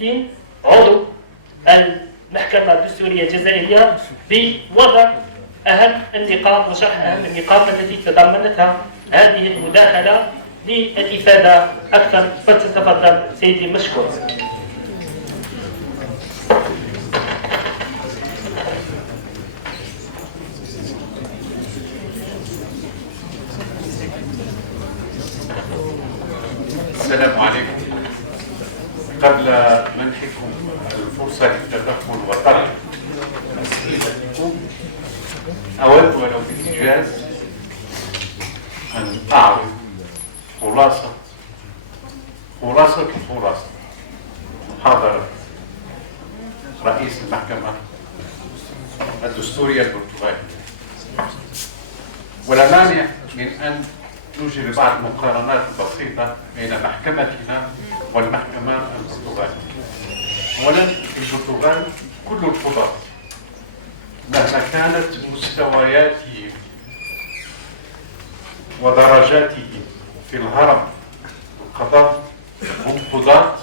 1964 عضو المحكمة الدستورية الجزائرية بوضع أهم النقاط وشرح أهم النقاط التي تضمنتها هذه المداخلة للإفادة أكثر. فلتتفضل سيدي مشكور. السلام عليكم. قبل منحكم الفرصة للتدخل وطرح أسئلتكم أود ولو بإيجاز أن أعرض خلاصة محاضرة رئيس المحكمة الدستورية البرتغالية، ولا مانع من أن نجري بعض مقارنات بسيطة بين محكمتنا والمحكمة البرتغالية. أولا، في البرتغال كل القضاة مهما كانت مستوياتهم ودرجاتهم في الهرم القضاء هم قضاة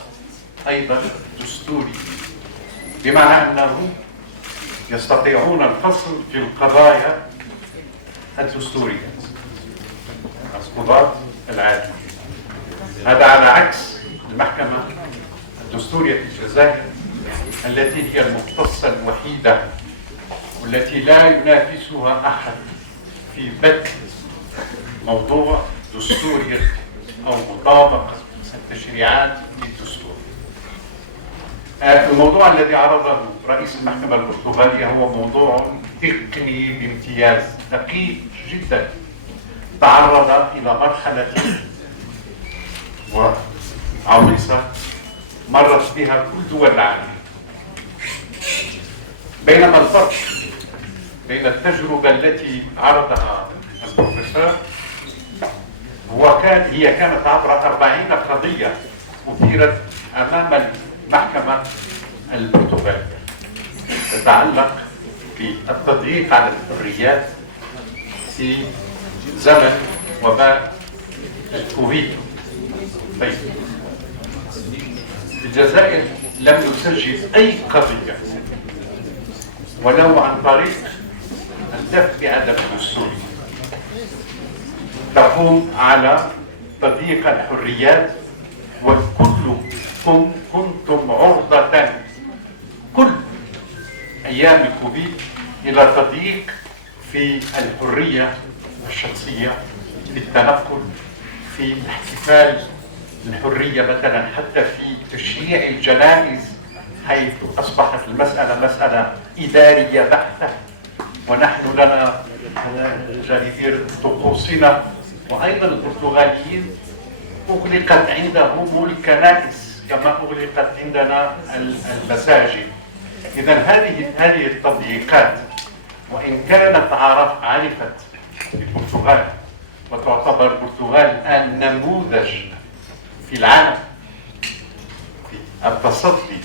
أيضا دستوريين، بمعنى أنهم يستطيعون الفصل في القضايا الدستورية القضاة العاديين. هذا على عكس المحكمة الدستورية في الجزائر التي هي المختصة الوحيدة والتي لا ينافسها أحد في بدء موضوع دستوري أو مطابقة التشريعات للدستور. الموضوع الذي عرضه رئيس المحكمة البرتغالية هو موضوع تقني بامتياز دقيق جدا، تعرض إلى مرحلة وعويصة مرت بها كل دول العالم. بينما الفرق بين التجربة التي عرضها البروفيسور هي كانت عبر 40 قضية أثيرت أمام المحكمة البرتغالية تتعلق بالتضييق على الحريات في زمن وباء الكوفيد. طيب، الجزائر لم يسجل أي قضية ولو عن طريق الدفع بعدم الدستوري تقوم على تضييق الحريات، وكلكم كنتم عرضة كل أيام الكوفيد إلى تضييق في الحرية الشخصية، في التنقل، في الاحتفال، الحرية مثلا حتى في تشريع الجنائز، حيث أصبحت المسألة مسألة إدارية بحتة، ونحن لنا جريدير طقوسنا. وأيضا البرتغاليين أغلقت عندهم الكنائس كما أغلقت عندنا المساجد. إذا هذه التضييقات وإن كانت عرفت البرتغال وتعتبر البرتغال الآن نموذج في العالم في التصدي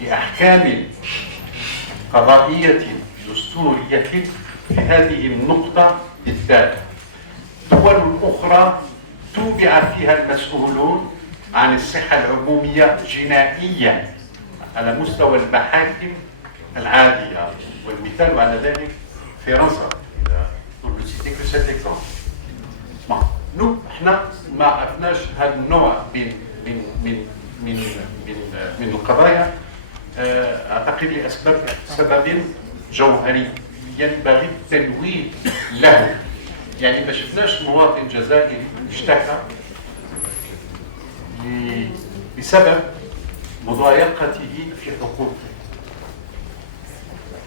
لأحكام قضائية دستورية في هذه النقطة بالذات. دول أخرى توبع فيها المسؤولون عن الصحة العمومية جنائيا على مستوى المحاكم العادية، والمثال على ذلك فرنسا. احنا ما عرفناش هذا النوع من من من من من من القضايا، اعتقد لسبب جوهري ينبغي التنويه له. يعني ما شفناش مواطن جزائري اشتكى بسبب مضايقته في حقوقه،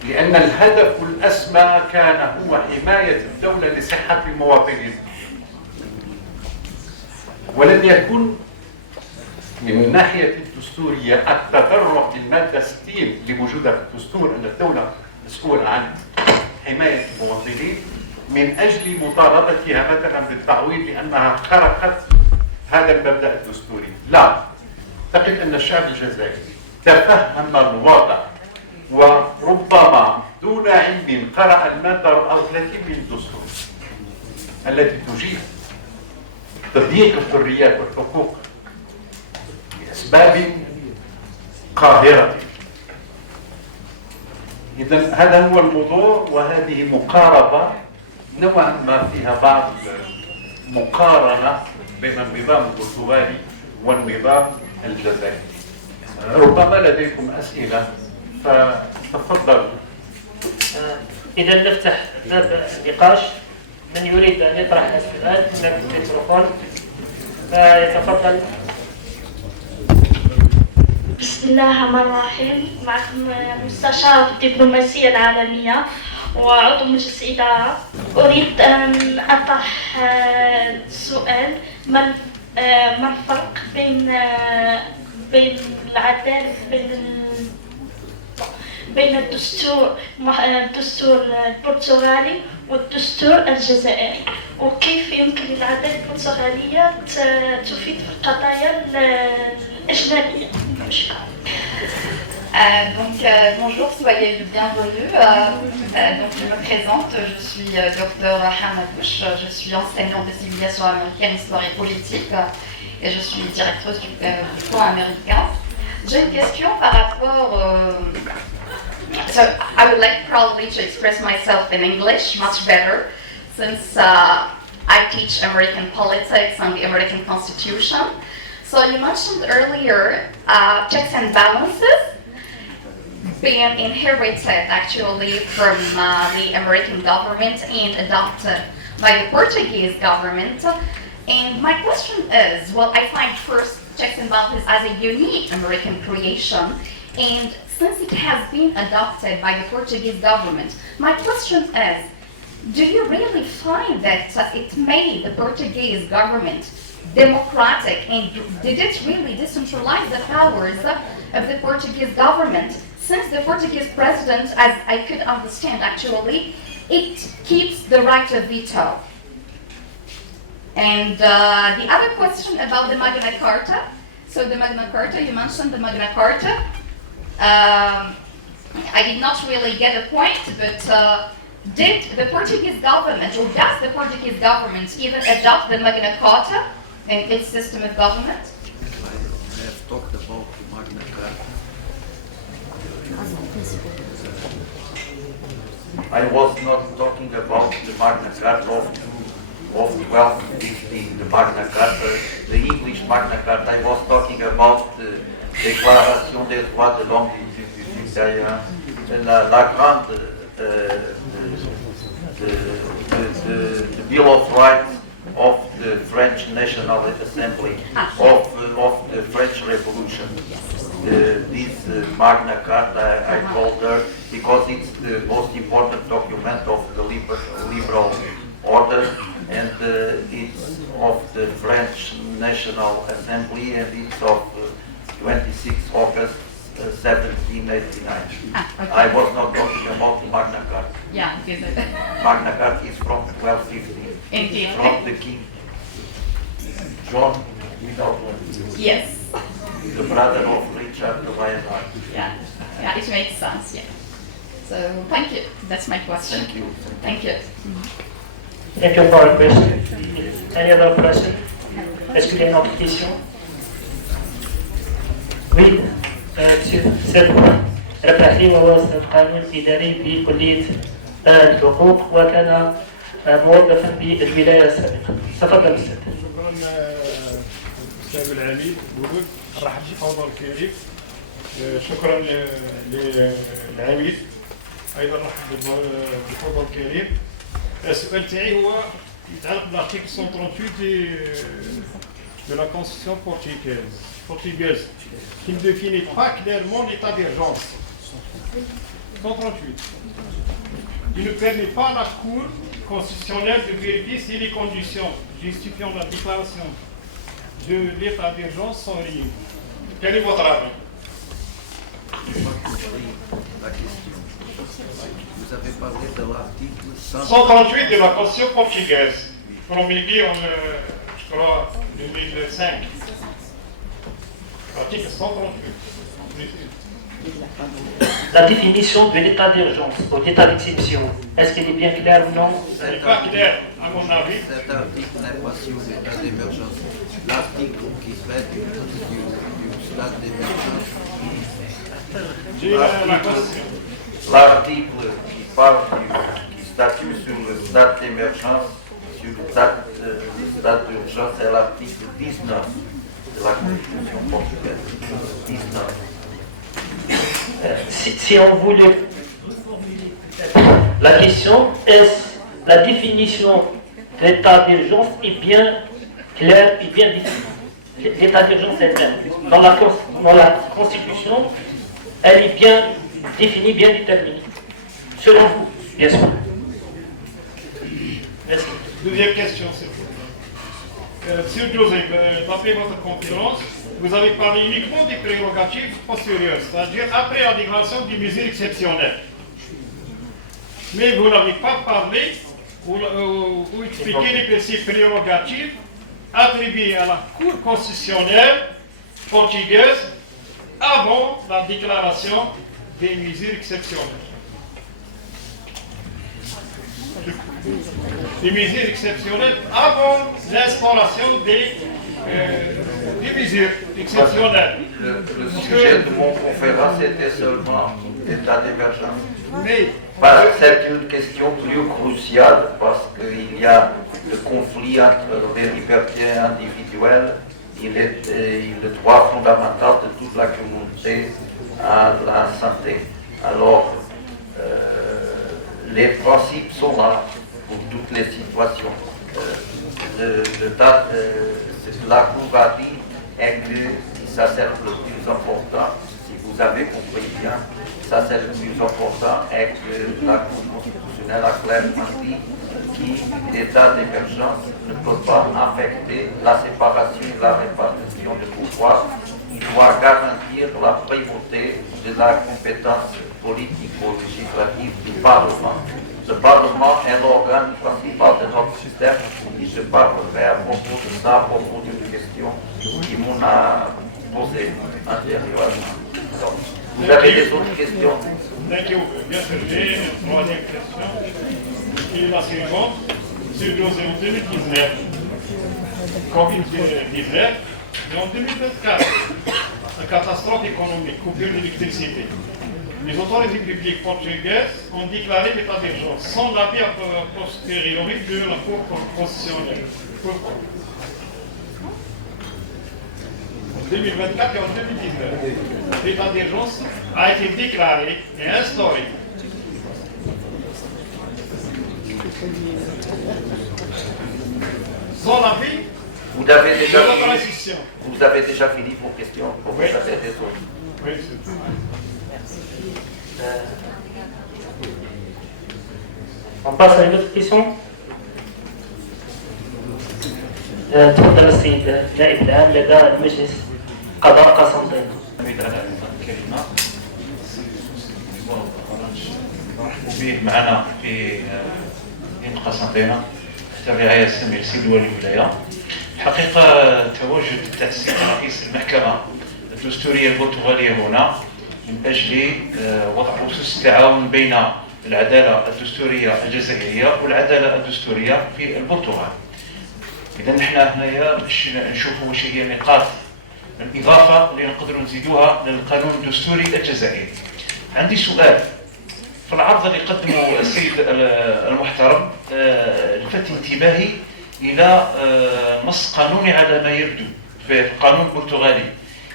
لأن الهدف الأسمى كان هو حماية الدولة لصحة المواطنين، ولم يكن من الناحية الدستورية التطرع في المادة 60 لوجودها في الدستور أن الدولة مسؤولة عن حماية المواطنين من أجل مطالبتها مثلا بالتعويض لأنها خرقت هذا المبدأ الدستوري. لا، أعتقد أن الشعب الجزائري تفهم الوضع، وربما دون علم قرأ المادة 34 من الدستور التي تجيب تضييق الحريات والحقوق لأسباب قاهرة. إذا هذا هو الموضوع، وهذه مقاربة نوعا ما فيها بعض مقارنة بين النظام البرتغالي والنظام الجزائري. ربما لديكم أسئلة فتفضل. إذا نفتح باب النقاش، من يريد أن يطرح السؤال هناك الميكروفون فيتفضل. بسم الله الرحمن الرحيم. معكم مستشار الدبلوماسية العالمية وعضو مجلس إدارة. أريد أن أطرح سؤال: ما الفرق بين العدالة بين الدستور البرتغالي والدستور الجزائري، وكيف يمكن للعدالة البرتغالية تفيد في القضايا الأجنبية؟ Bonjour, soyez le bienvenu. Donc, je me présente, je suis Dr Hamabouche, je suis enseignante de civilisation américaine, histoire et politique, et je suis directrice du cours américain. J'ai une question par rapport. So, I would like probably to express myself in English much better, since I teach American politics and the American Constitution. So you mentioned earlier checks and balances being inherited actually from the American government and adopted by the Portuguese government. And my question is, well, I find first checks and balances as a unique American creation, and since it has been adopted by the Portuguese government, my question is, do you really find that it made the Portuguese government democratic, and did it really decentralize the powers of the Portuguese government? Since the Portuguese president, as I could understand actually, it keeps the right of veto. And the other question about the Magna Carta. So the Magna Carta, you mentioned the Magna Carta. I did not really get a point, but did the Portuguese government, or does the Portuguese government even adopt the Magna Carta in its system of government? I have talked about the Magna Carta. I was not talking about the Magna Carta of 1215, the Magna Carta, the English Magna Carta. I was talking about the Déclaration des droits de l'homme du citoyen, la grande, the Bill of Rights of the French National Assembly of the French Revolution. This Magna Carta, I called her because it's the most important document of the liberal order, and it's of the French National Assembly, and it's of 26 August 1789. Okay. I was not talking about the Magna Carta. Yeah, because Magna Carta is from 1215. Indeed. From the King John without one. Yes. The brother of Richard the Lionheart. Yeah. Yeah, it makes sense. Yeah. So thank you. That's my question. Thank you. Thank you. Thank you for your question. Any other question? Est-ce qu'il y a une autre question? Oui, monsieur سيد ربحي وهو أستاذ قانون إداري بكلية الحقوق وكان موظفا بالولاية السابقة. تفضل أستاذ. شكرا أستاذ العميد بولود، نرحب بحضور الكريم. شكرا للعميد، أيضا نرحب بالحضور الكريم. السؤال تاعي هو يتعلق بالارتيكل 138 de la Constitution portugaise, qui ne définit pas clairement l'état d'urgence. 138. Il ne permet pas à la Cour constitutionnelle de vérifier si les conditions justifiant la déclaration de l'état d'urgence sont réunies. Quel est votre avis? Je n'ai pas compris la question. Vous avez parlé de l'article 138 de la Constitution portugaise, promulguée en, je crois, 2005. Article 138. La définition de l'état d'urgence ou d'état d'exception, est-ce qu'elle est bien claire ou non? Ce n'est pas clair, à mon avis. Cet article n'est pas sur l'état d'urgence. L'article qui fait du stade d'urgence J'ai la question. L'article qui parle qui statue sur le stade d'émergence, sur le stade d'urgence, c'est l'article 19 de la Constitution portugaise. 19. Si on voulait la question, est-ce la définition de l'état d'urgence est bien claire et bien définie? L'état d'urgence elle-même, dans la Constitution, elle est bien définie, bien déterminée. Selon vous, bien sûr. Merci. Deuxième question, s'il vous plaît. Monsieur Joseph, d'après votre conférence, vous avez parlé uniquement des prérogatives postérieures, c'est-à-dire après la déclaration des mesures exceptionnelles. Mais vous n'avez pas parlé ou expliqué les principes prérogatives attribués à la Cour constitutionnelle portugaise avant la déclaration des mesures exceptionnelles. Les mesures exceptionnelles avant l'instauration des mesures exceptionnelles. Le sujet de mon conférence était seulement l'état d'émergence. Mais C'est une question plus cruciale parce qu'il y a le conflit entre les libertés individuelles et le droit fondamental de toute la communauté à la santé. Alors, les principes sont là pour toutes les situations. Ce que la Cour a dit est que ça c'est le plus important. Si vous avez compris bien, ça c'est le plus important est que la Cour constitutionnelle a clairement dit que l'état d'émergence ne peut pas affecter la séparation et la répartition de pouvoir. Il doit garantir la primauté de la compétence politico-législative du Parlement. Le Parlement est l'organe principal de notre système et je parlerai à propos de ça, à propos d'une question qui m'en a posée antérieurement. Donc, vous avez des autres questions? Thank you. Bien sûr, j'ai une troisième question. Et la suivante, c'est en 2019, Covid-19, et en 2024, la catastrophe économique, coupure d'électricité. Les autorités publiques portugaises ont déclaré l'état d'urgence sans l'avis a posteriori de la Cour constitutionnelle. Pourquoi? En 2024 et en 2019, l'état d'urgence a été déclaré et instauré. Sans l'avis Vous avez de déjà la fini, transition. vous avez déjà fini vos questions? Vous Oui. avez des autres? Oui, c'est tout. On passe à une autre question. تفضل السيد نائب العام لدى المجلس قضاء قسنطينة. حميد على الكلمة. نرحب به معنا في قسنطينة تحت الرعاية السامية لسيد والي الولاية. الحقيقة تواجد تأسيس رئيس المحكمة الدستورية البرتغالية هنا من أجل وضع أسس التعاون بين العدالة الدستورية الجزائرية والعدالة الدستورية في البرتغال. إذا نحن هنايا باش نشوفوا واش هي نقاط الإضافة اللي نقدروا نزيدوها للقانون الدستوري الجزائري. عندي سؤال في العرض اللي قدمه السيد المحترم لفت انتباهي إلى نص قانوني على ما يبدو في القانون البرتغالي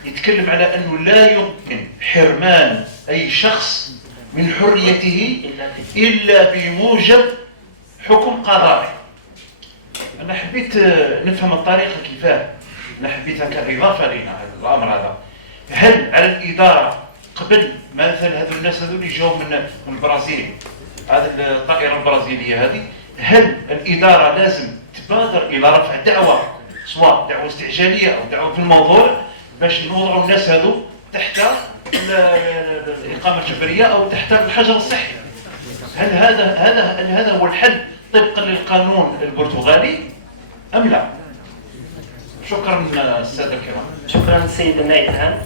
يتكلم على أنه لا يمكن حرمان أي شخص من حريته إلا بموجب حكم قضائي. أنا حبيت نفهم الطريقة كيفاه، أنا حبيتها كإضافة لنا هذا الأمر هذا. هل على الإدارة قبل مثلا هذو الناس هذول يجوا من البرازيل، هذه الطائرة البرازيلية هذه، هل الإدارة لازم تبادر إلى رفع دعوة سواء دعوة استعجالية أو دعوة في الموضوع باش نوضعوا الناس هذو تحت الإقامة الجبرية أو تحت الحجر الصحي؟ هل هذا هو الحل طبقا للقانون البرتغالي أم لا؟ شكرا السادة الكرام. شكرا السيد النائب العام.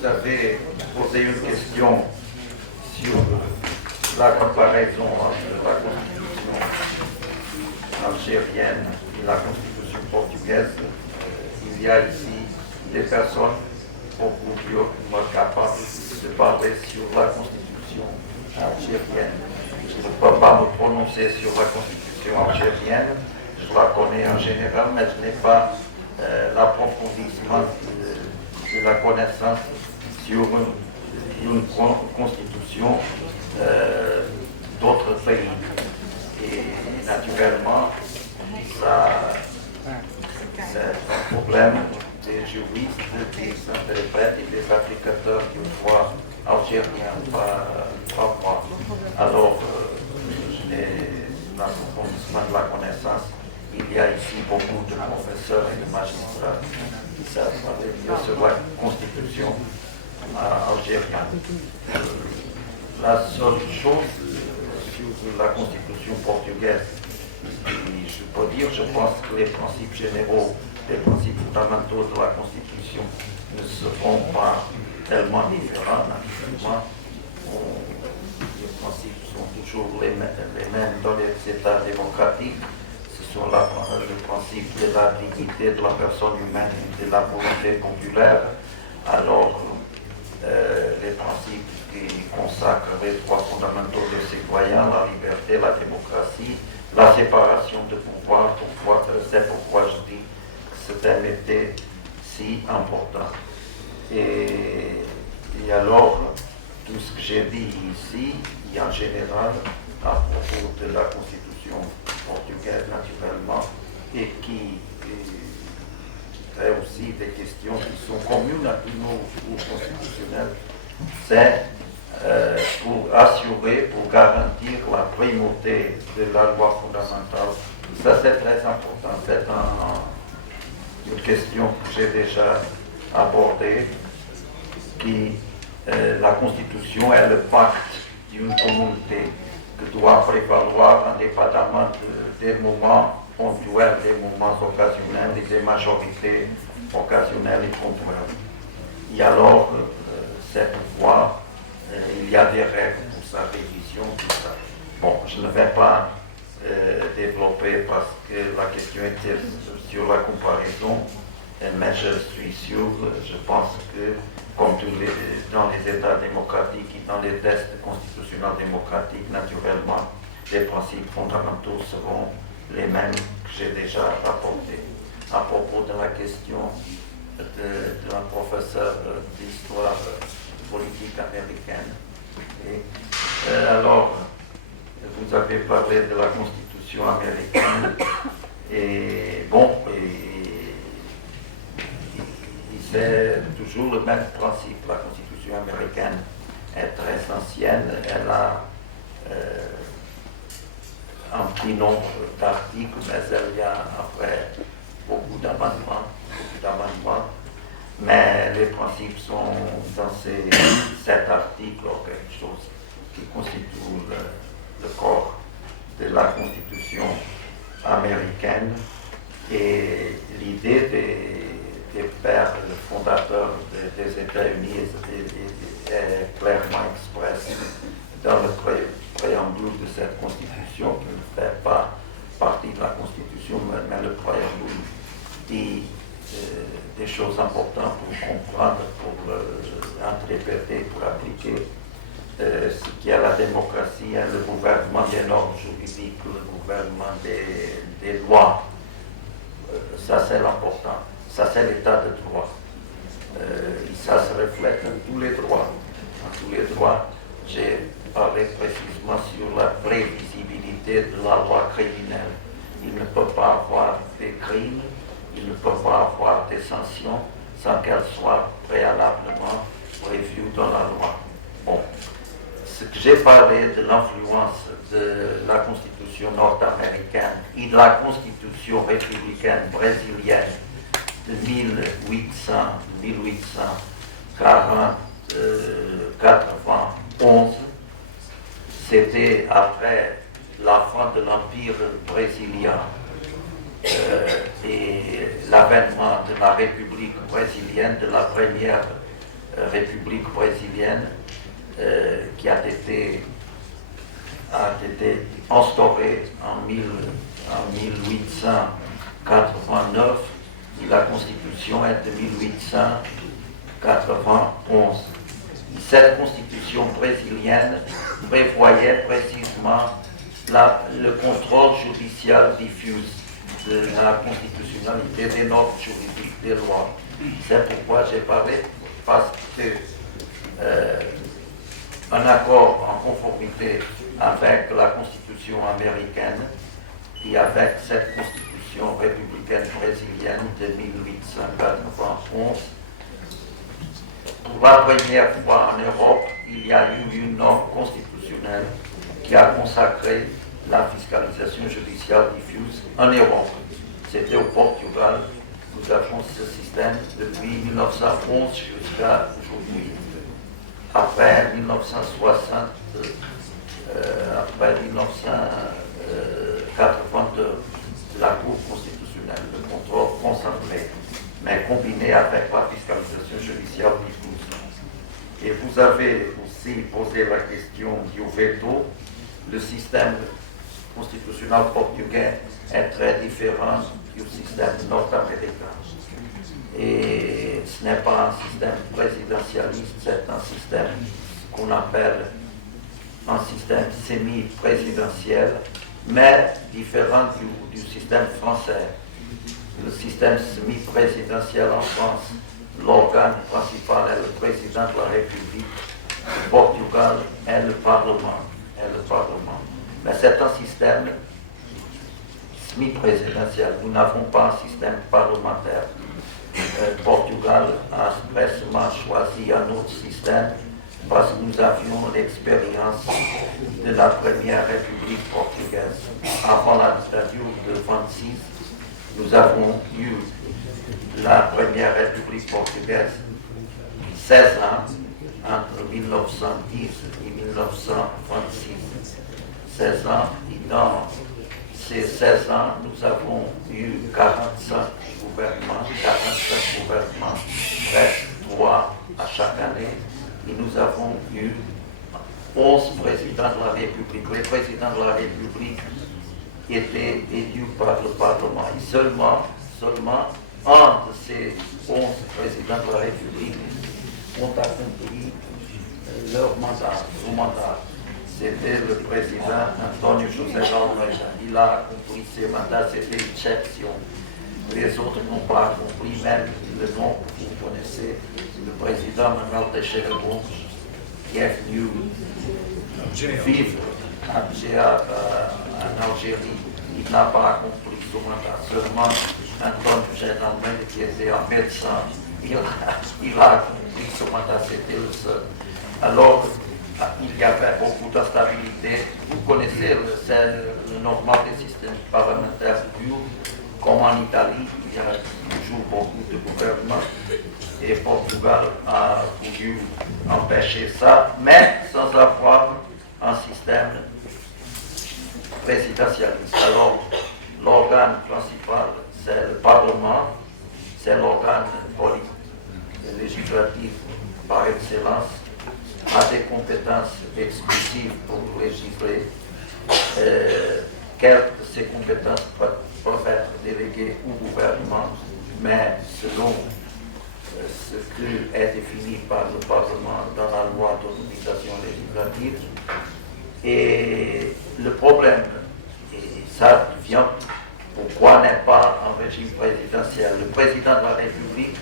Vous avez posé une question sur la comparaison entre la constitution algérienne et la constitution portugaise. Il il y a ici des personnes beaucoup plus capables de parler sur la constitution algérienne. Je ne peux pas me prononcer sur la constitution algérienne, je la connais en général, mais je n'ai pas l'approfondissement de la connaissance sur une constitution d'autres pays. Et naturellement, ça, c'est un problème des juristes, des interprètes et des applicateurs du droit algérien, pas moi. Alors, je n'ai l'approfondissement de la connaissance. Il y a ici beaucoup de professeurs et de magistrats qui savent parler mieux sur la constitution algérienne. La seule chose sur la constitution portugaise, je peux dire, je pense que les principes généraux, les principes fondamentaux de la constitution ne seront pas tellement différents. Naturellement, les principes sont toujours les mêmes dans les États démocratiques. Ce sont le principe de la dignité de la personne humaine et de la volonté populaire. Alors, les principes qui consacrent les droits fondamentaux des citoyens, la liberté, la démocratie, la séparation de pouvoir, c'est pourquoi je dis que ce thème était si important. Et alors, tout ce que j'ai dit ici, et en général, à propos de la Constitution portugaise, naturellement, et qui traite aussi des questions qui sont communes à tous nos cours constitutionnels, c'est pour assurer, pour garantir la primauté de la loi fondamentale. Ça, c'est très important. C'est une question que j'ai déjà abordée, qui la Constitution est le pacte d'une communauté que doit prévaloir indépendamment des moments ponctuels, des moments occasionnels et des majorités occasionnelles et ponctuelles. Et alors, c'est pourquoi il y a des règles pour sa révision, tout ça. Bon, je ne vais pas développer parce que la question était sur la comparaison, mais je suis sûr, je pense que comme dans les États démocratiques et dans les tests constitutionnels démocratiques, naturellement, les principes fondamentaux seront les mêmes que j'ai déjà rapportés. À propos de la question d'un professeur d'histoire politique américaine. Alors, vous avez parlé de la Constitution américaine, et bon, c'est toujours le même principe. La Constitution américaine est très ancienne, elle a un petit nombre d'articles, mais il y a après beaucoup d'amendements. Mais les principes sont dans ces 7 articles ou quelque chose qui constituent le corps de la Constitution américaine. Et l'idée des pères fondateurs des États-Unis est clairement expressée dans le préambule de cette Constitution, qui ne fait pas partie de la Constitution, mais le préambule dit des choses importantes pour comprendre, pour interpréter, pour appliquer ce qui est la démocratie, le gouvernement des normes juridiques, le gouvernement des lois. Ça, c'est l'important. Ça, c'est l'état de droit. Et ça se reflète dans tous les droits. Dans tous les droits, j'ai parlé précisément sur la prévisibilité de la loi criminelle. Il ne peut pas avoir des crimes, il ne peut pas avoir des sanctions sans qu'elles soient préalablement prévues dans la loi. Bon, ce que j'ai parlé de l'influence de la Constitution nord-américaine et de la Constitution républicaine brésilienne de 1891, c'était après la fin de l'Empire brésilien et l'avènement de la République brésilienne, de la première République brésilienne qui a été instaurée en 1889 et la Constitution est de 1891. Cette Constitution brésilienne prévoyait précisément le contrôle judiciaire diffus de la constitutionnalité des normes juridiques des lois. C'est pourquoi j'ai parlé, parce que un accord en conformité avec la Constitution américaine et avec cette Constitution républicaine brésilienne de 1891. Pour la première fois en Europe, il y a eu une norme constitutionnelle qui a consacré la fiscalisation judiciaire diffuse en Europe. C'était au Portugal. Nous avons ce système depuis 1911 jusqu'à aujourd'hui. Après 1960, après 1982, la Cour constitutionnelle, le contrôle concentré, mais combiné avec la fiscalisation judiciaire diffuse. Et vous avez aussi posé la question du veto. Le système constitutionnel portugais est très différent du système nord-américain. Et ce n'est pas un système présidentialiste, c'est un système qu'on appelle un système semi-présidentiel, mais différent du système français. Le système semi-présidentiel en France, l'organe principal est le président de la République. Au Portugal est le Parlement. Mais c'est un système semi-présidentiel. Nous n'avons pas un système parlementaire. Portugal a expressément choisi un autre système parce que nous avions l'expérience de la première République portugaise. Avant la dictature de 26, nous avons eu la première République portugaise 16 ans, entre 1910 et 1926. 16 ans, et dans ces 16 ans, nous avons eu 45 gouvernements, presque 3 à chaque année, et nous avons eu 11 présidents de la République. Les présidents de la République étaient élus par le Parlement, et seulement un de ces 11 présidents de la République ont accompli leur mandat, son mandat. C'était le président Antonio José Almeida. Il a accompli ses mandats, c'était une exception. Les autres n'ont pas accompli, même le nom que vous connaissez, le président Manuel Teixeira Gomes, qui est venu vivre en Algérie. Il n'a pas accompli son mandat. Seulement Antonio José Almeida, qui était un médecin, il a accompli son mandat, c'était le seul. Alors, il y avait beaucoup d'instabilité. Vous connaissez le normal des systèmes parlementaires durs, comme en Italie, il y a toujours beaucoup de gouvernements. Et Portugal a voulu empêcher ça, mais sans avoir un système présidentialiste. Alors, l'organe principal, c'est le Parlement, c'est l'organe politique législatif par excellence, a des compétences exclusives pour législer. Quelques de ces compétences peuvent être déléguées au gouvernement, mais selon ce qui est défini par le Parlement dans la loi d'autorisation législative. Et le problème, et ça vient, pourquoi n'est pas un régime présidentiel? Le président de la République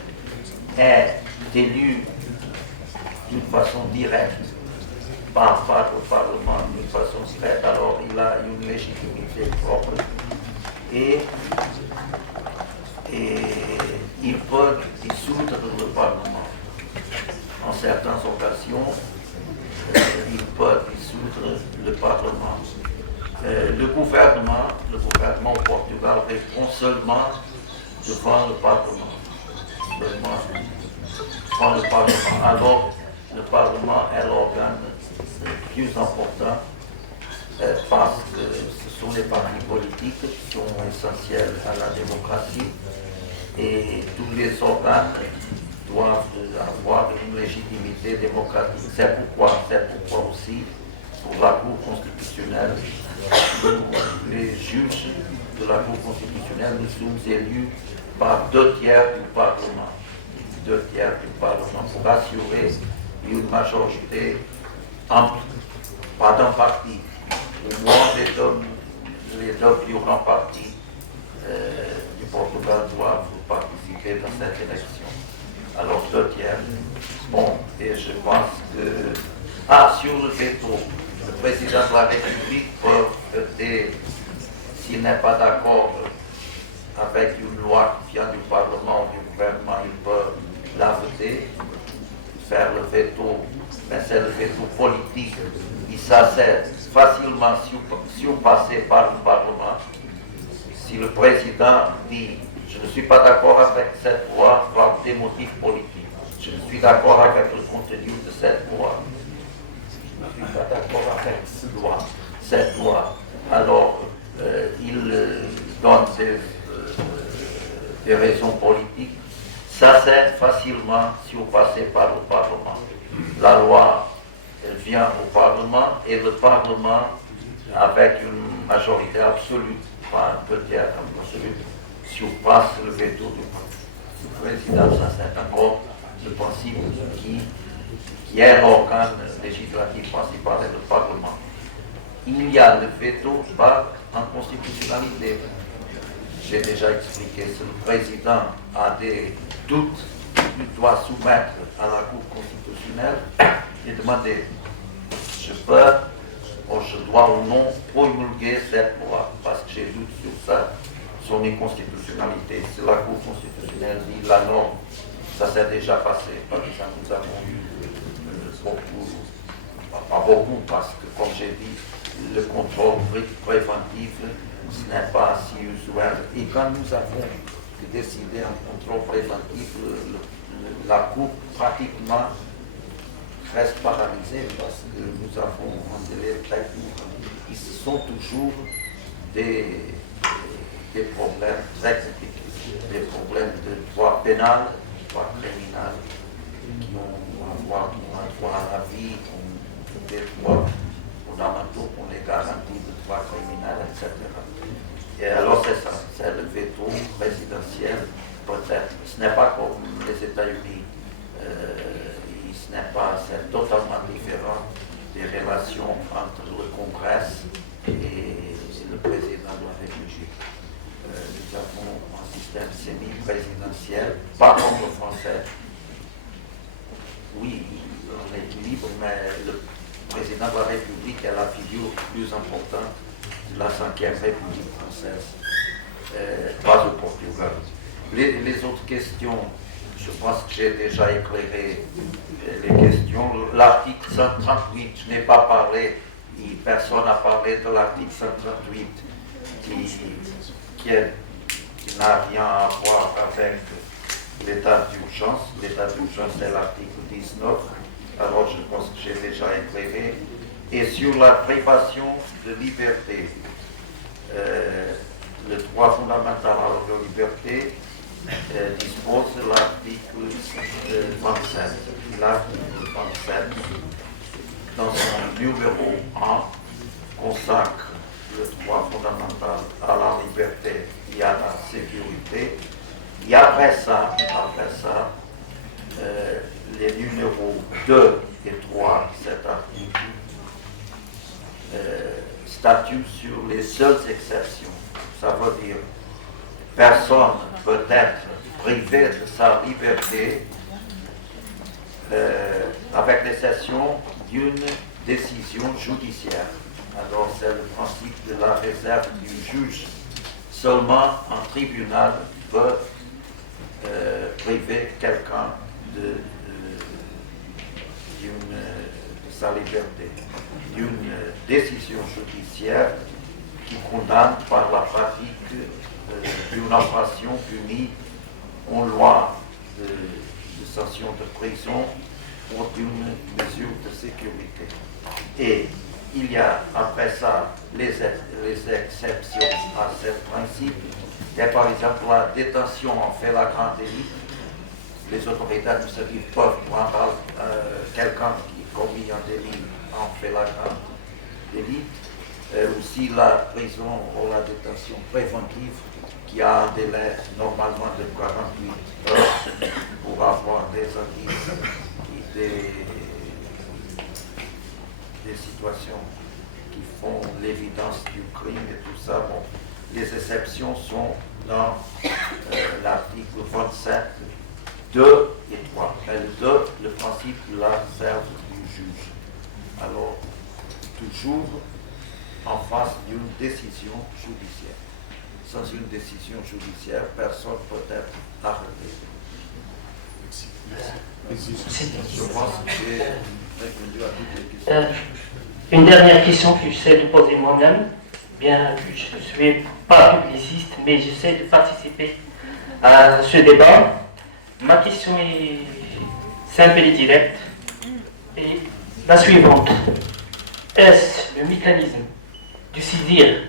est élu d'une façon directe par le Parlement, d'une façon directe, alors il a une légitimité propre et il peut dissoudre le Parlement. En certaines occasions, il peut dissoudre le Parlement. Le gouvernement au Portugal répond seulement devant le Parlement. Alors, le Parlement est l'organe le plus important parce que ce sont les partis politiques qui sont essentiels à la démocratie et tous les organes doivent avoir une légitimité démocratique. C'est pourquoi aussi pour la Cour constitutionnelle. Les juges de la Cour constitutionnelle, nous sommes élus par 2 tiers du Parlement. 2 tiers du Parlement pour assurer une majorité ample, pas d'un parti. Au moins les deux plus grands partis du Portugal doivent participer dans cette élection. Alors 2 tiers. Bon, et je pense que sur le veto, le président de la République peut voter, s'il n'est pas d'accord avec une loi qui vient du Parlement ou du gouvernement, il peut la voter, faire le veto, mais c'est le veto politique. Il s'assède facilement si on passait par le Parlement. Si le président dit « je ne suis pas d'accord avec cette loi par des motifs politiques, je ne suis d'accord avec le contenu de cette loi, je ne suis pas d'accord avec cette loi, alors il donne des raisons politiques, ça s'aide facilement si on passait par le Parlement. La loi, elle vient au Parlement et le Parlement, avec une majorité absolue, pas peut-être absolue, surpasse le veto du président. Ça c'est encore le principe qui est l'organe législatif principal et le Parlement. Il y a le veto par inconstitutionnalité. J'ai déjà expliqué, si le président a des doutes, il doit soumettre à la Cour constitutionnelle et demander je peux ou je dois ou non promulguer cette loi parce que j'ai doute sur ça, son inconstitutionnalité. Si la Cour constitutionnelle dit la norme, ça s'est déjà passé. Par exemple, nous avons eu pas beaucoup, parce que comme j'ai dit, le contrôle préventif, ce n'est pas si usuel. Et quand nous avons décidé un contrôle préventif, la Cour pratiquement reste paralysée parce que nous avons un délai très court. Ils sont toujours des problèmes très compliqués, des problèmes de droit pénal, de droit criminel, qui ont un droit à la vie, des droits fondamentaux pour les garanties de droit criminel, etc. Et alors c'est ça, c'est le veto présidentiel, peut-être. Ce n'est pas comme les États-Unis, c'est totalement différent des relations entre le Congrès et le président de la République. Nous avons un système semi-présidentiel, pas comme le français. Oui, on est libre, mais le président de la République est la figure plus importante de la 5e République française, pas au Portugal. Les autres questions, je pense que j'ai déjà éclairé les questions. L'article 138, je n'ai pas parlé, personne n'a parlé de l'article 138 qui n'a rien à voir avec l'état d'urgence. L'état d'urgence, c'est l'article 19. Alors, je pense que j'ai déjà éclairé. Et sur la privation de liberté, le droit fondamental à la liberté dispose de l'article 27. L'article 27, dans son numéro 1, consacre le droit fondamental à la liberté et à la sécurité. Et après ça, les numéros 2 et 3 de cet article statuent sur les seules exceptions. Ça veut dire personne peut être privé de sa liberté avec l'exception d'une décision judiciaire. Alors c'est le principe de la réserve du juge. Seulement un tribunal peut priver quelqu'un de sa liberté, d'une décision judiciaire qui condamne par la pratique d'une infraction punie en loi de sanction de prison ou d'une mesure de sécurité. Et il y a après ça les exceptions à ce principe. Il y a par exemple la détention en flagrant délit. Les autorités administratives peuvent prendre quelqu'un qui commet un délit en flagrant délit, aussi la prison ou la détention préventive qui a un délai normalement de 48 heures pour avoir des indices et des situations qui font l'évidence du crime et tout ça. Bon, les exceptions sont dans l'article 27, 2 et 3. Mais le 2, le principe là sert du juge. Alors, toujours en face d'une décision judiciaire. Sans une décision judiciaire, personne ne peut être arrêté. Je pense que j'ai répondu à toutes les questions. Une dernière question que j'essaie de poser moi-même. Bien, je ne suis pas publiciste, mais j'essaie de participer à ce débat. Ma question est simple et directe. Et la suivante. Est-ce le mécanisme de saisir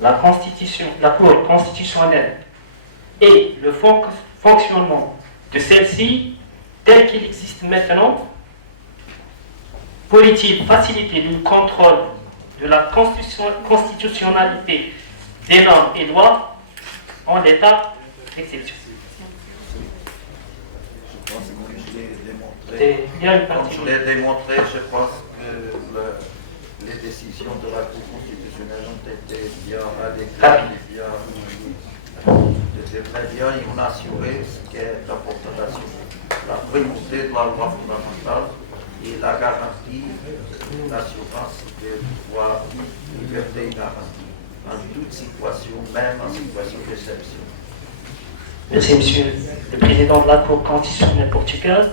la Cour constitutionnelle et le fonctionnement de celle-ci tel qu'il existe maintenant, pourrait-il faciliter le contrôle de la constitutionnalité des normes et lois en l'état d'exception? Je pense que je l'ai démontré. C'est bien une Comme partie. je l'ai démontré, je pense que les décisions de la Cour constitutionnelle ont été bien adéquates et bien très bien, ils ont assuré ce qui est important d'assurer. La primauté de la loi fondamentale et la garantie, l'assurance des droits, liberté et garantie en toute situation, même en situation d'exception. Merci, monsieur le président de la Cour constitutionnelle portugaise.